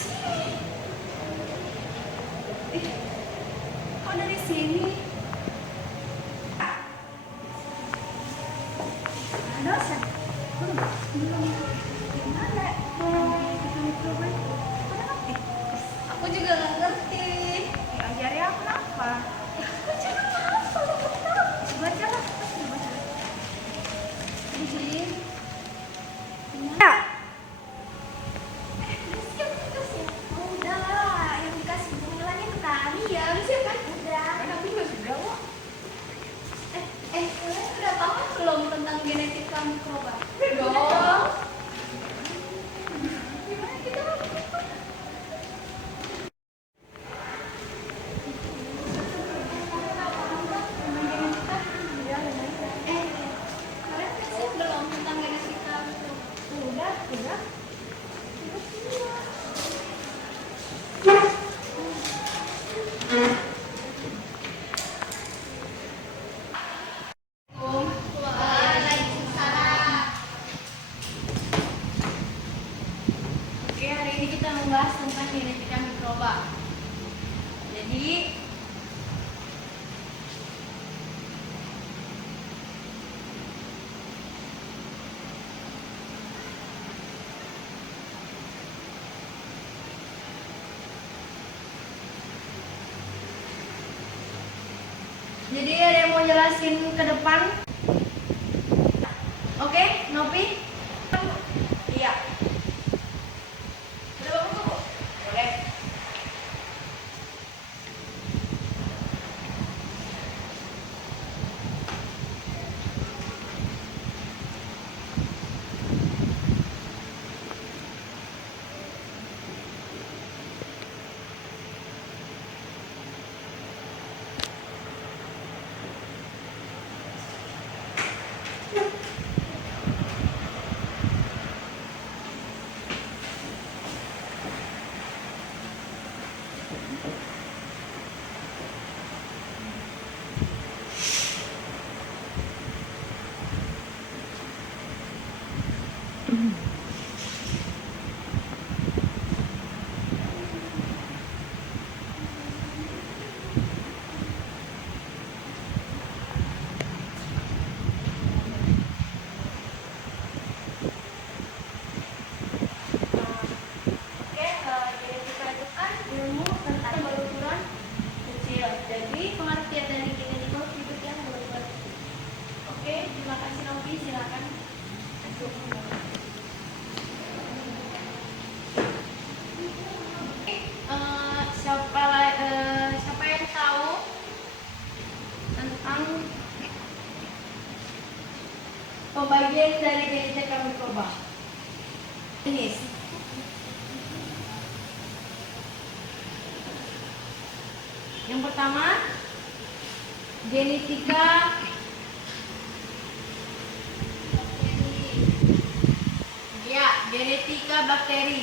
sini. Kok dari sini? Dosen. Belum. Gimana? Aku juga nggak ngerti. Diajari aku apa? Jangan hafal, baca lah. Jadi, ya. Oh, udah lah, yang dikasih bulan itu tadi ya, siap kan? Udah. Tapi nggak sudah kok. Kalian udah paham belum tentang genetika mikroba? Belum. Gimana kita mau? Kalian siap belum tentang genetika mikroba? Udah. Oke, hari ini kita membahas tentang genetika mikroba. Jadi ada yang mau jelasin ke depan? Oke, Nopi? Iya. Udah bagus Bu? Boleh. Genetika itu kan ilmu tentang berukuran kecil. Jadi pengertian dari genetika hidup yang berukuran. Oke, terima kasih Novi, silakan. Siapa yang tahu tentang pembagian dari genetika mikroba? Ini. Yang pertama, genetika bakteri. Ya, genetika bakteri.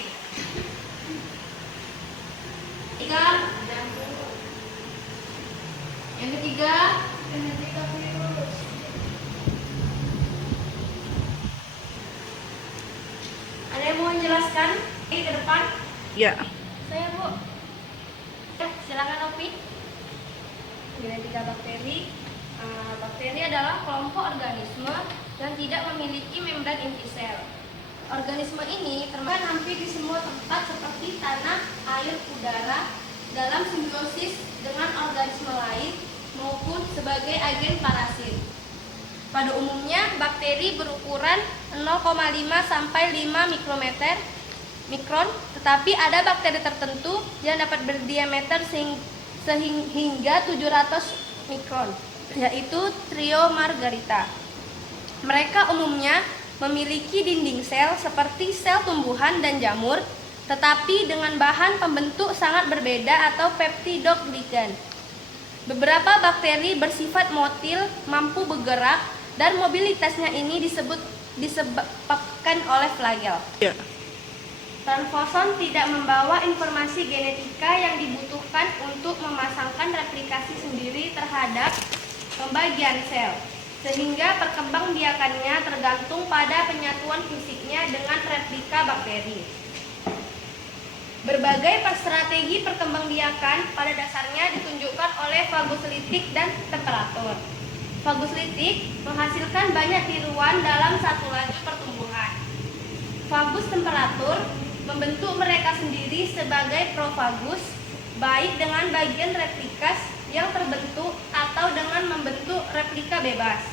Yang ketiga, genetika virus. Ada yang mau menjelaskan? Ke depan? Ya. Saya Bu. Ya, silakan Opi. Genetika bakteri. Bakteri adalah kelompok organisme yang tidak memiliki membran inti sel. Organisme ini terdapat hampir di semua tempat seperti tanah, air, udara, dalam simbiosis dengan organisme lain maupun sebagai agen parasit. Pada umumnya, bakteri berukuran 0,5 sampai 5 mikron, tetapi ada bakteri tertentu yang dapat berdiameter hingga 700 mikron, yaitu trio margarita. Mereka umumnya memiliki dinding sel seperti sel tumbuhan dan jamur, tetapi dengan bahan pembentuk sangat berbeda atau peptidoglican. Beberapa bakteri bersifat motil, mampu bergerak, dan mobilitasnya ini disebabkan oleh flagel. Ya. Transposon tidak membawa informasi genetika yang dibutuhkan untuk memasangkan replikasi sendiri terhadap pembagian sel, sehingga perkembangbiakannya tergantung pada penyatuan fisiknya dengan replika bakteri. Berbagai strategi perkembangbiakan pada dasarnya ditunjukkan oleh fagosilitik dan temperatur. Fagosilitik menghasilkan banyak tiruan dalam satu laju pertumbuhan. Fagus temperatur membentuk mereka sendiri sebagai profagus, baik dengan bagian replikas yang terbentuk atau dengan membentuk replika bebas.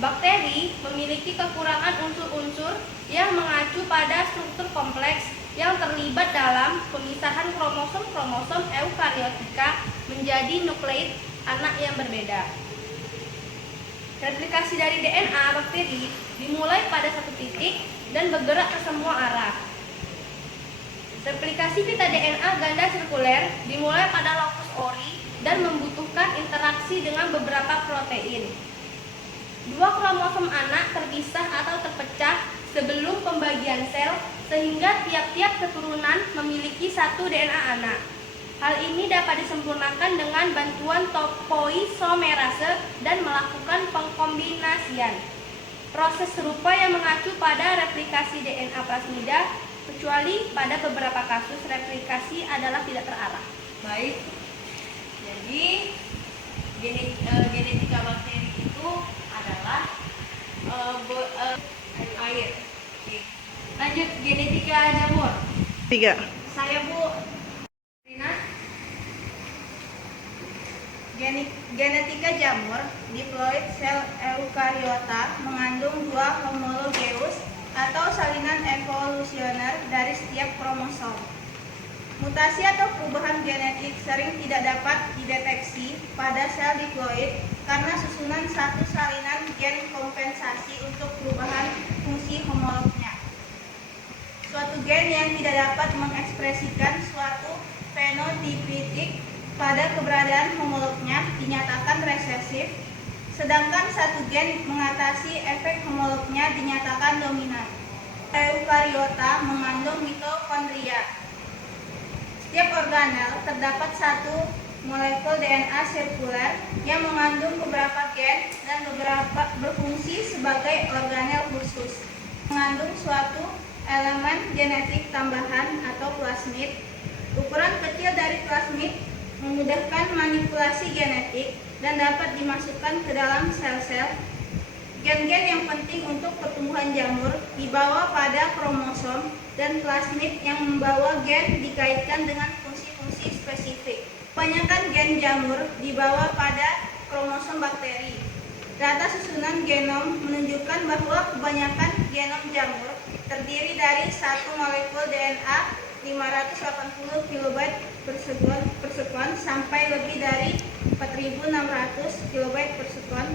Bakteri memiliki kekurangan unsur-unsur yang mengacu pada struktur kompleks yang terlibat dalam pemisahan kromosom-kromosom eukariotika menjadi nukleid anak yang berbeda. Replikasi dari DNA bakteri dimulai pada satu titik dan bergerak ke semua arah. Replikasi pita DNA ganda sirkuler dimulai pada lokus ori dan membutuhkan interaksi dengan beberapa protein. Dua kromosom anak terpisah atau terpecah sebelum pembagian sel sehingga tiap-tiap keturunan memiliki satu DNA anak. Hal ini dapat disempurnakan dengan bantuan topoisomerase dan melakukan pengkombinasian. Proses serupa yang mengacu pada replikasi DNA plasmida, kecuali pada beberapa kasus replikasi adalah tidak terarah. Baik, jadi genetika bakteri itu adalah air. Oke. Lanjut, genetika jamur. 3. Saya Bu Rina. Genetika jamur, diploid sel eukariota mengandung dua homologeus atau salinan evolusioner dari setiap kromosom. Mutasi atau perubahan genetik sering tidak dapat dideteksi pada sel diploid karena susunan satu salinan gen kompensasi untuk perubahan fungsi homolognya. Suatu gen yang tidak dapat mengekspresikan suatu fenotipik pada keberadaan homolognya dinyatakan resesif, sedangkan satu gen mengatasi efek homolognya dinyatakan dominan. Eukariota mengandung mitokondria. Setiap organel terdapat satu molekul DNA sirkuler yang mengandung beberapa gen dan beberapa berfungsi sebagai organel khusus. Mengandung suatu elemen genetik tambahan atau plasmid. Ukuran kecil dari plasmid memudahkan manipulasi genetik dan dapat dimasukkan ke dalam sel-sel. Gen-gen yang penting untuk pertumbuhan jamur dibawa pada kromosom dan plasmid yang membawa gen dikaitkan dengan fungsi-fungsi spesifik. Kebanyakan gen jamur dibawa pada kromosom bakteri. Data susunan genom menunjukkan bahwa kebanyakan genom jamur terdiri dari satu molekul DNA 580 kB per sekon sampai lebih dari 4.600 kB per sekon.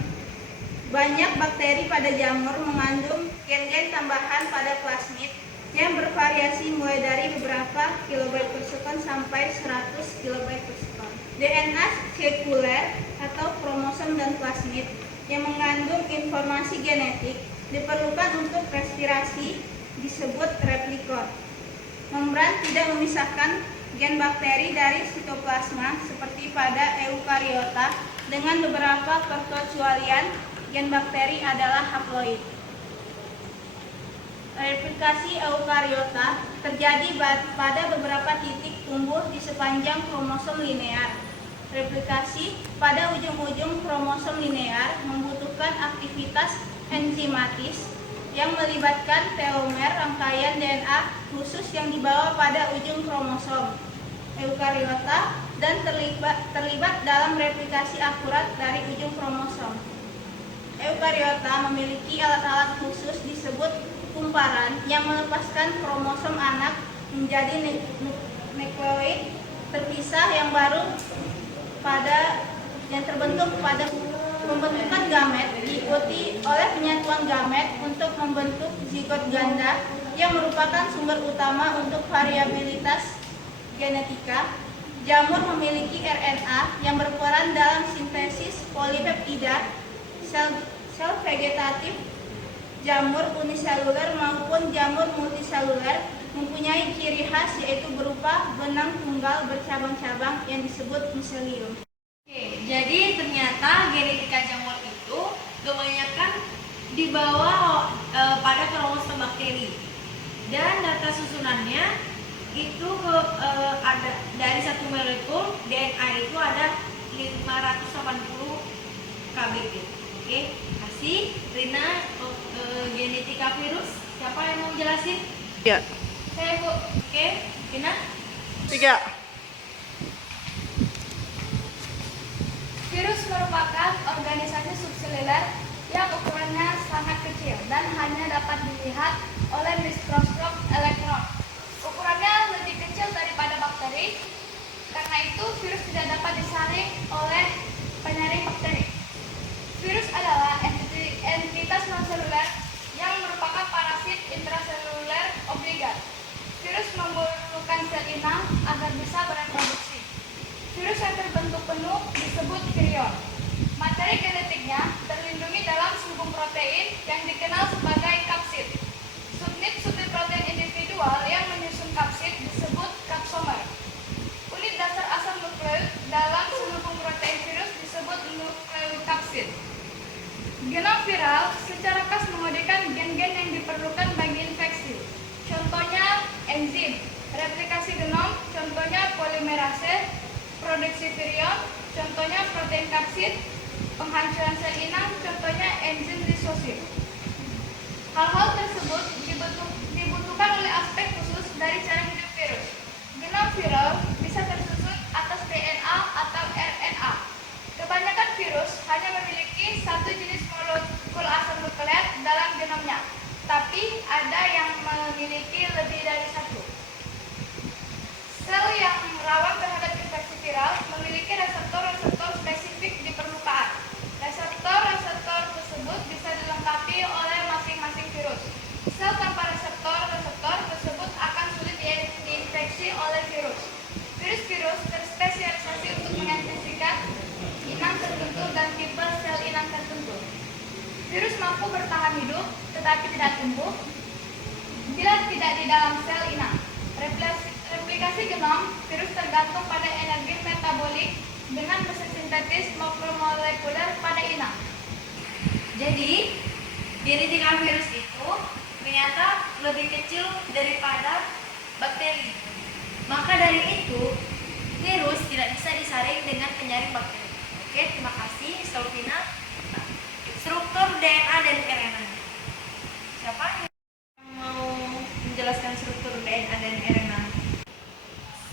Banyak bakteri pada jamur mengandung gen-gen tambahan pada plasmid yang bervariasi mulai dari beberapa kilobyte per sekon sampai 100 kilobyte per sekon. DNA sekuler atau kromosom dan plasmid yang mengandung informasi genetik diperlukan untuk respirasi disebut replikon. Membran tidak memisahkan gen bakteri dari sitoplasma seperti pada eukariota. Dengan beberapa perkecualian, gen bakteri adalah haploid. Replikasi eukariota terjadi pada beberapa titik tumbuh di sepanjang kromosom linear. Replikasi pada ujung-ujung kromosom linear membutuhkan aktivitas enzimatis yang melibatkan telomer rangkaian DNA khusus yang dibawa pada ujung kromosom eukariota dan terlibat dalam replikasi akurat dari ujung kromosom. Eukariota memiliki alat-alat khusus disebut kumparan yang melepaskan kromosom anak menjadi nukleoid terpisah yang baru yang terbentuk pada pembentukan gamet diikuti oleh penyatuan gamet untuk membentuk zigot ganda yang merupakan sumber utama untuk variabilitas genetika. Jamur memiliki RNA yang berperan dalam sintesis polipeptida. Sel vegetatif jamur uniseluler maupun jamur multiseluler mempunyai ciri khas yaitu berupa benang tunggal bercabang-cabang yang disebut miselium. Oke, jadi ternyata genetika jamur itu kebanyakan dibawa pada kromosom bakteri dan data susunannya itu ada dari satu molekul DNA itu ada 580 kbp. Oke, kasih Rina genetika virus. Siapa yang mau jelasin? Ya. Saya Bu. Oke, Rina. 3. Virus merupakan organisasi subseluler yang ukurannya sangat kecil dan hanya dapat dilihat oleh mikroskop elektron. Ukurannya lebih kecil daripada bakteri, karena itu virus tidak dapat disaring oleh penyaring bakteri. Virus adalah entitas non-seluler yang merupakan parasit intraseluler obligat. Virus memerlukan sel inang agar bisa bereproduksi. Virus yang terbentuk penuh disebut virion. Materi genetiknya terlindungi dalam selubung protein yang dikenal sebagai kapsid. Subunit protein individual yang menyusun kapsid disebut kapsomer. Unit dasar asam nukleik dalam selubung protein virus disebut nukleokapsid. Genom viral secara khas mengodekan gen-gen yang diperlukan bagi infeksi. Contohnya enzim, replikasi genom, contohnya polimerase, produksi virion, contohnya protein kapsid, penghancuran sel inang, contohnya enzim lisosim. Hal-hal tersebut dibutuhkan oleh aspek khusus dari cara hidup virus. Genom viral bisa tersusun atas DNA atau RNA. Kebanyakan virus hanya memiliki satu jenis molekul asam nukleat dalam genomnya, tapi ada yang memiliki lebih dari satu. Sel yang rawan terhadap infeksi viral memiliki reseptor-reseptor spesifik di permukaan. Reseptor-reseptor tersebut bisa dilengkapi oleh masing-masing virus. Sel tanpa reseptor-reseptor tersebut akan sulit diinfeksi oleh virus. Virus-virus terspesialisasi untuk menginfeksikan inang tertentu dan tipe sel inang tertentu. Virus mampu bertahan hidup tetapi tidak tumbuh bila tidak di dalam sel inang. Replikasi genom virus tergantung pada energi metabolik dengan mesin sintetis makromolekuler pada inang. Jadi, genetika virus itu ternyata lebih kecil daripada bakteri. Maka dari itu, virus tidak bisa disaring dengan penyaring bakteri. Oke, terima kasih, Saulina. Struktur DNA dan RNA. Siapa yang mau menjelaskan struktur DNA dan RNA?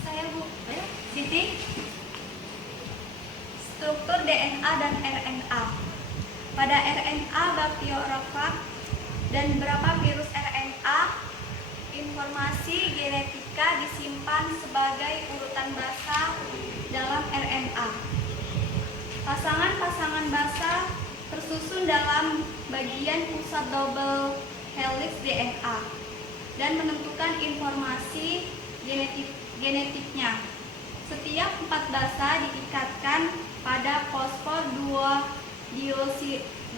Saya Bu. Ayo, Siti. Struktur DNA dan RNA. Pada RNA Bacterophage dan beberapa virus RNA, informasi genetika disimpan sebagai urutan basa dalam RNA. Pasangan-pasangan basa tersusun dalam bagian pusat double helix DNA dan menentukan informasi genetiknya. Setiap 4 basa diikatkan pada fosfor 2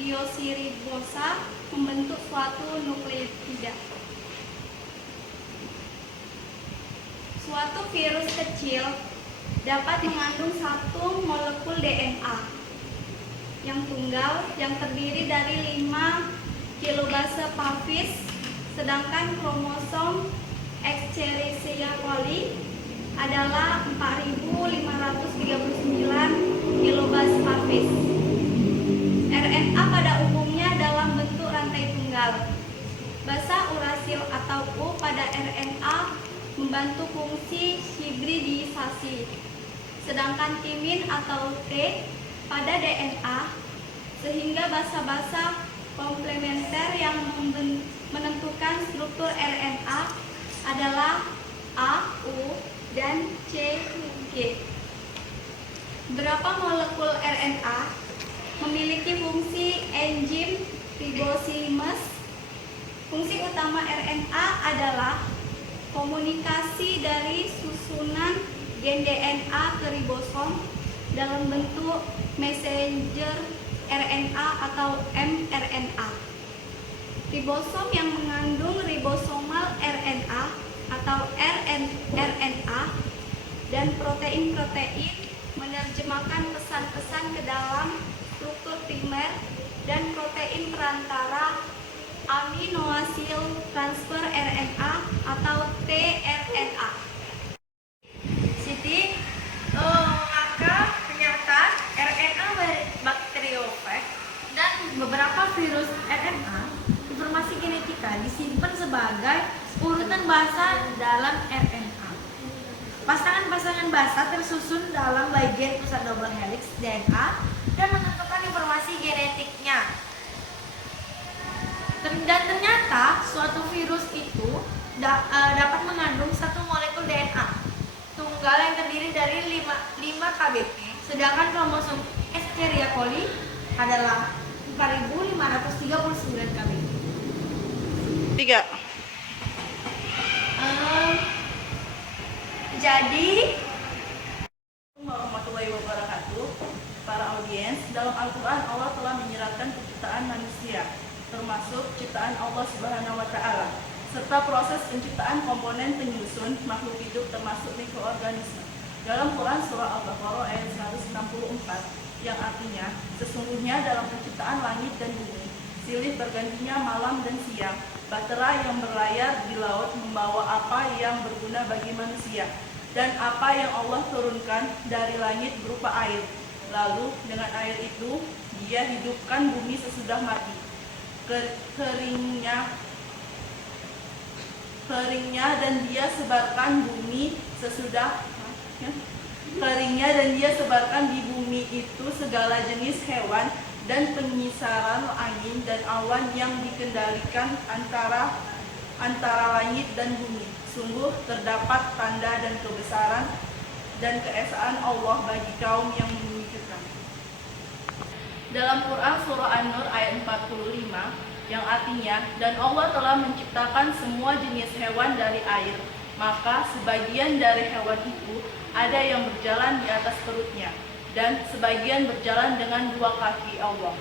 deoksiribosa membentuk suatu nukleotida. Suatu virus kecil dapat mengandung satu molekul DNA yang tunggal yang terdiri dari 5 kilobase Pavis, sedangkan kromosom Escherichia coli adalah 4.539 kilobase Pavis. RNA pada umumnya dalam bentuk rantai tunggal. Basa urasil atau U pada RNA membantu fungsi hibridisasi, sedangkan timin atau T pada DNA, sehingga basa-basa komplementer yang menentukan struktur RNA adalah A, U, dan C, G. Beberapa molekul RNA memiliki fungsi enzim ribosilase. Fungsi utama RNA adalah komunikasi dari susunan gen DNA ke ribosom dalam bentuk messenger RNA atau mRNA. Ribosom yang mengandung ribosomal RNA atau rRNA dan protein-protein menerjemahkan pesan-pesan ke dalam struktur primer dan protein perantara aminoasid transfer RNA atau tRNA. Pasangan-pasangan basa tersusun dalam bagian pusat double helix DNA dan menentukan informasi genetiknya. Dan ternyata suatu virus itu dapat mengandung satu molekul DNA tunggal yang terdiri dari 5 kbp, sedangkan kromosom Escherichia coli adalah 4.539 kbp. 3. Jadi Warahmatullahi wabarakatuh. Para audiens, dalam Al-Quran Allah telah menyeratkan penciptaan manusia, termasuk ciptaan Allah Subhanahu wa Ta'ala, serta proses penciptaan komponen penyusun makhluk hidup termasuk mikroorganisme. Dalam Quran surah Al-Baqarah ayat 164 yang artinya, sesungguhnya dalam penciptaan langit dan bumi, silih bergantinya malam dan siang, bahtera yang berlayar di laut membawa apa yang berguna bagi manusia, dan apa yang Allah turunkan dari langit berupa air. Lalu dengan air itu dia hidupkan bumi sesudah mati. Keringnya dan dia sebarkan bumi sesudah keringnya dan dia sebarkan di bumi itu segala jenis hewan dan pengisaran angin dan awan yang dikendalikan antara langit dan bumi. Sungguh terdapat tanda dan kebesaran dan keesaan Allah bagi kaum yang memikirkan. Dalam Quran surah An-Nur ayat 45 yang artinya, dan Allah telah menciptakan semua jenis hewan dari air, maka sebagian dari hewan itu ada yang berjalan di atas perutnya, dan sebagian berjalan dengan 2 kaki Allah,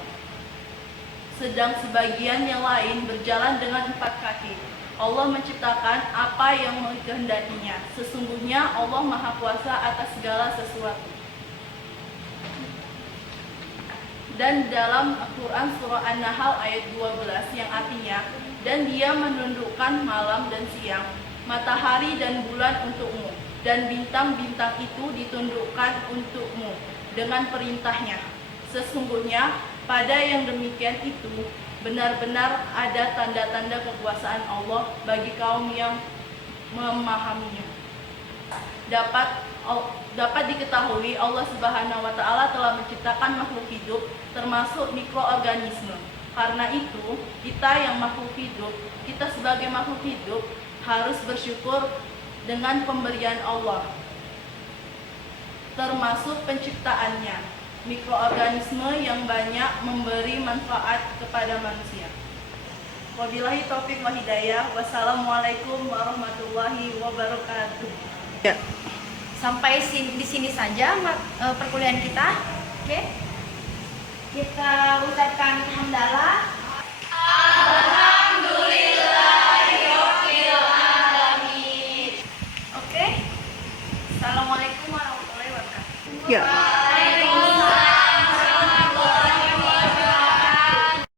sedang sebagian yang lain berjalan dengan 4 kaki. Allah menciptakan apa yang dikehendakinya. Sesungguhnya Allah Maha Kuasa atas segala sesuatu. Dan dalam Al-Quran surah An-Nahl ayat 12 yang artinya, dan dia menundukkan malam dan siang, matahari dan bulan untukmu, dan bintang-bintang itu ditundukkan untukmu dengan perintahnya. Sesungguhnya pada yang demikian itu benar-benar ada tanda-tanda kekuasaan Allah bagi kaum yang memahaminya. Dapat diketahui Allah Subhanahu wa Ta'ala telah menciptakan makhluk hidup termasuk mikroorganisme. Karena itu, kita yang makhluk hidup, kita sebagai makhluk hidup harus bersyukur dengan pemberian Allah, termasuk penciptaannya. Mikroorganisme yang banyak memberi manfaat kepada manusia. Wabillahi taufik wa hidayah. Wassalamualaikum warahmatullahi wabarakatuh. Ya. Sampai di sini saja perkuliahan kita. Oke. Kita ucapkan hamdalah. Alhamdulillahirabbil alamin. Oke. Assalamualaikum warahmatullahi wabarakatuh. Ya.